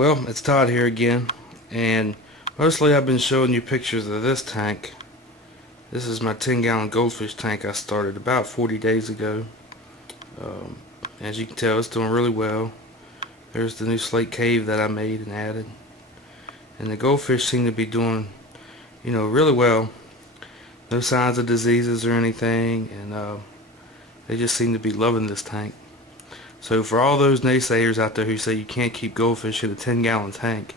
Well, it's Todd here again, and mostly I've been showing you pictures of this tank. This is my 10-gallon goldfish tank I started about 40 days ago. As you can tell, it's doing really well. There's the new slate cave that I made and added, and the goldfish seem to be doing, really well. No signs of diseases or anything, and they just seem to be loving this tank. So for all those naysayers out there who say you can't keep goldfish in a 10-gallon tank,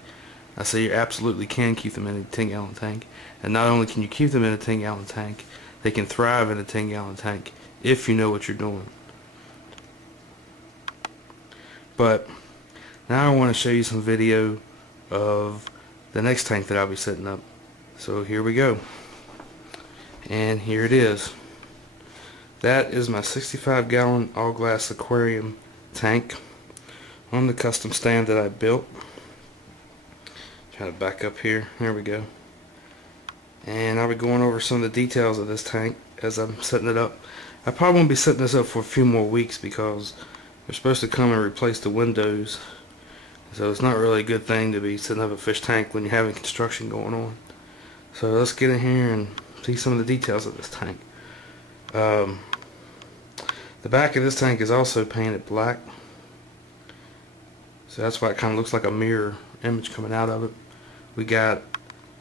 I say you absolutely can keep them in a 10-gallon tank. And not only can you keep them in a 10-gallon tank, they can thrive in a 10-gallon tank if you know what you're doing. But now I want to show you some video of the next tank that I'll be setting up. So here we go. And here it is. That is my 65-gallon all glass aquarium tank on the custom stand that I built. Try to back up here. There we go. And I'll be going over some of the details of this tank as I'm setting it up. I probably won't be setting this up for a few more weeks because they're supposed to come and replace the windows. So it's not really a good thing to be setting up a fish tank when you're having construction going on. So let's get in here and see some of the details of this tank. The back of this tank is also painted black, so that's why it kind of looks like a mirror image coming out of it. We got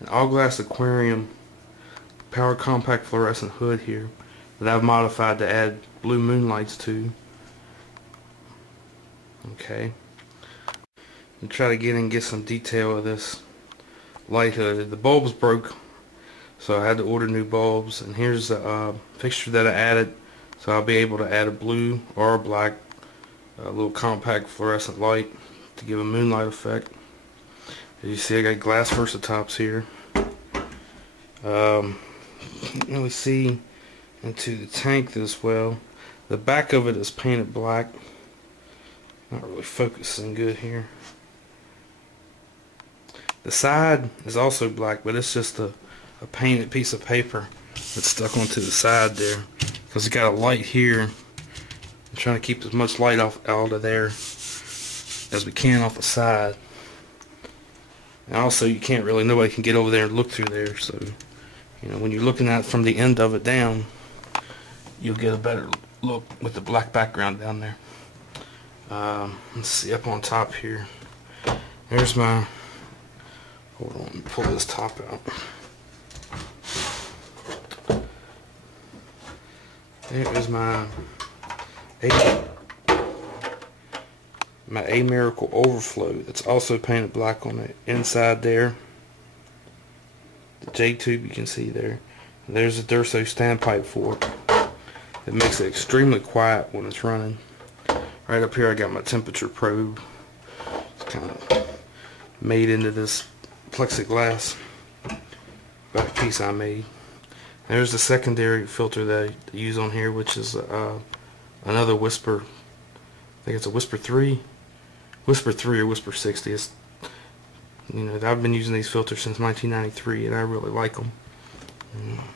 an all glass aquarium power compact fluorescent hood here that I've modified to add blue moonlights to. Okay, and try to get in and get some detail of this light hood. The bulbs broke, so I had to order new bulbs, and here's a fixture that I added, so I'll be able to add a blue or a black little compact fluorescent light to give a moonlight effect. As you see, I got glass versatops here. Can't really see into the tank this well. The back of it is painted black. Not really focusing good here. The side is also black, but it's just a painted piece of paper that's stuck onto the side there, because it's got a light here. I'm trying to keep as much light out of there as we can off the side. And also, nobody can get over there and look through there, so when you're looking at from the end of it down, you'll get a better look with the black background down there. Let's see, up on top here, there's my, hold on, let me pull this top out. There is my A Miracle Overflow. It's also painted black on the inside there. The J tube you can see there. And there's a Durso standpipe for it. It makes it extremely quiet when it's running. Right up here I got my temperature probe. It's kind of made into this plexiglass back piece I made. There's the secondary filter that I use on here, which is another Whisper. I think it's a Whisper 3 or Whisper 60. It's, I've been using these filters since 1993, and I really like them.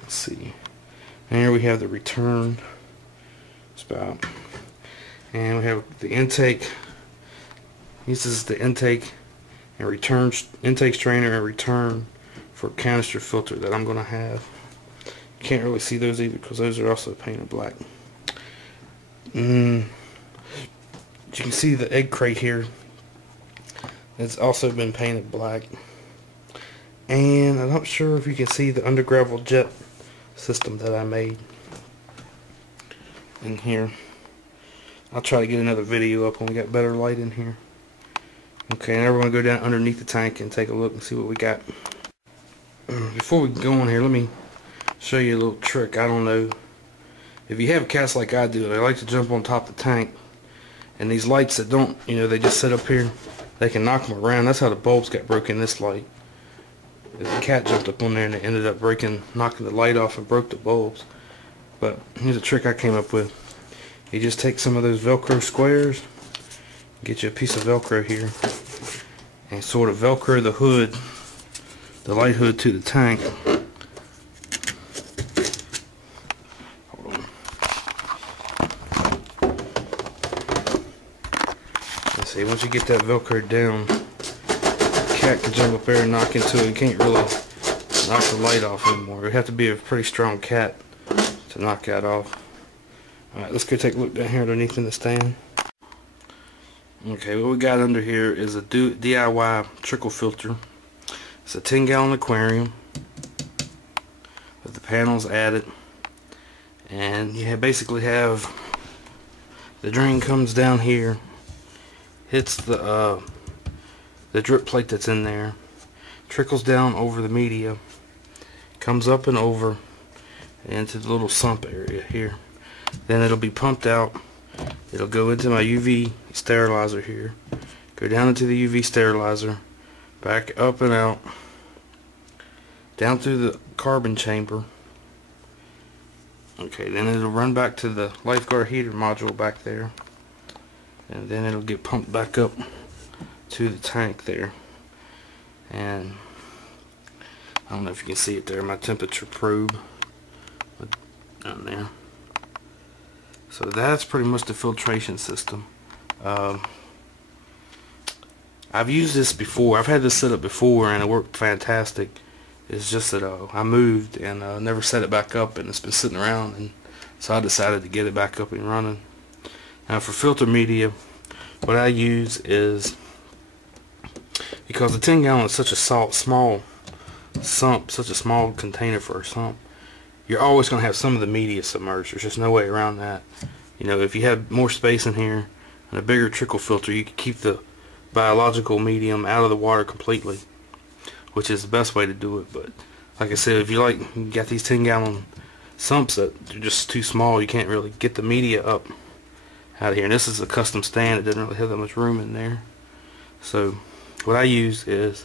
Let's see. And here we have the return spout, and we have the intake. This is the intake and return, intake strainer and return for canister filter that I'm going to have. You can't really see those either because those are also painted black. You can see the egg crate here. It's also been painted black. And I'm not sure if you can see the undergravel jet system that I made in here. I'll try to get another video up when we got better light in here. Okay, now we're going to go down underneath the tank and take a look and see what we got. Before we go on here, let me show you a little trick. I don't know if you have cats like I do. They like to jump on top of the tank, and these lights that don't, they just sit up here, they can knock them around. That's how the bulbs got broken in this light. The cat jumped up on there and it ended up knocking the light off and broke the bulbs. But here's a trick I came up with. You just take some of those Velcro squares, get you a piece of Velcro here, and sort of Velcro the hood, the light hood, to the tank. Hold on. Let's see, once you get that Velcro down, cat can jump up there and knock into it. You can't really knock the light off anymore. You have to be a pretty strong cat to knock that off. Alright, let's go take a look down here underneath in the stand. Okay, what we got under here is a DIY trickle filter. It's a 10-gallon aquarium with the panels added, and you basically have the drain comes down here, hits the drip plate that's in there, trickles down over the media, comes up and over into the little sump area here. Then it'll be pumped out. It'll go into my UV sterilizer here, go down into the UV sterilizer, back up and out, down through the carbon chamber. Okay, then it'll run back to the lifeguard heater module back there, and then it'll get pumped back up to the tank there. And I don't know if you can see it there, my temperature probe down there. So that's pretty much the filtration system. I've used this before. I've had this set up before and it worked fantastic. It's just that I moved and never set it back up, and it's been sitting around, and so I decided to get it back up and running. Now for filter media, what I use is, because the 10-gallon is such a small sump, such a small container for a sump, you're always going to have some of the media submerged. There's just no way around that. You know, if you had more space in here and a bigger trickle filter, you could keep the biological medium out of the water completely, which is the best way to do it. But like I said, if you got these 10-gallon sumps that are just too small, you can't really get the media up out of here. And this is a custom stand. It doesn't really have that much room in there. So what I use is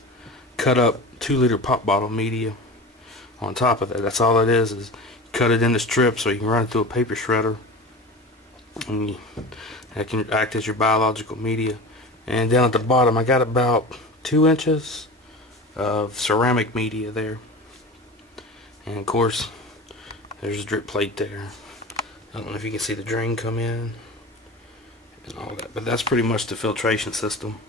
cut up 2-liter pop bottle media on top of that. That's all it is cut it into strips, so you can run it through a paper shredder, and that can act as your biological media. And down at the bottom I got about 2 inches of ceramic media there, and of course there's a drip plate there. I don't know if you can see the drain come in and all that, but that's pretty much the filtration system.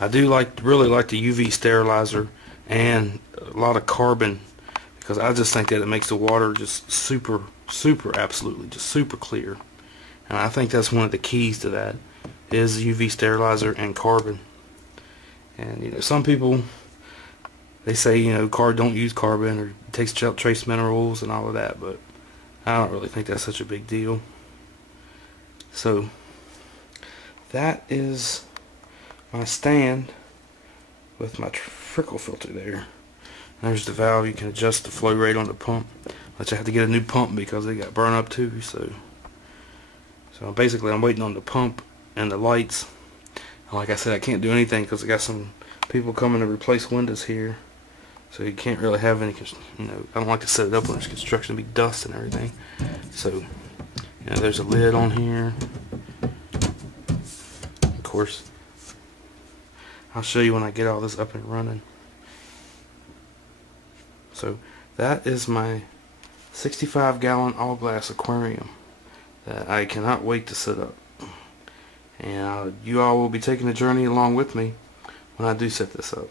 I do really like the UV sterilizer and a lot of carbon, because I just think that it makes the water just super absolutely just super clear. And I think that's one of the keys to that, is UV sterilizer and carbon. And you know, some people, they say, you know, don't use carbon, or it takes trace minerals and all of that, but I don't really think that's such a big deal. So that is my stand with my trickle filter there. There's the valve. You can adjust the flow rate on the pump, but you have to get a new pump because they got burned up too. So basically I'm waiting on the pump and the lights. And like I said, I can't do anything because I got some people coming to replace windows here, so you can't really have any, you know, I don't like to set it up when there's construction, be dust and everything. So you know, there's a lid on here. Of course, I'll show you when I get all this up and running. So that is my 65-gallon all glass aquarium that I cannot wait to set up. And you all will be taking the journey along with me when I do set this up.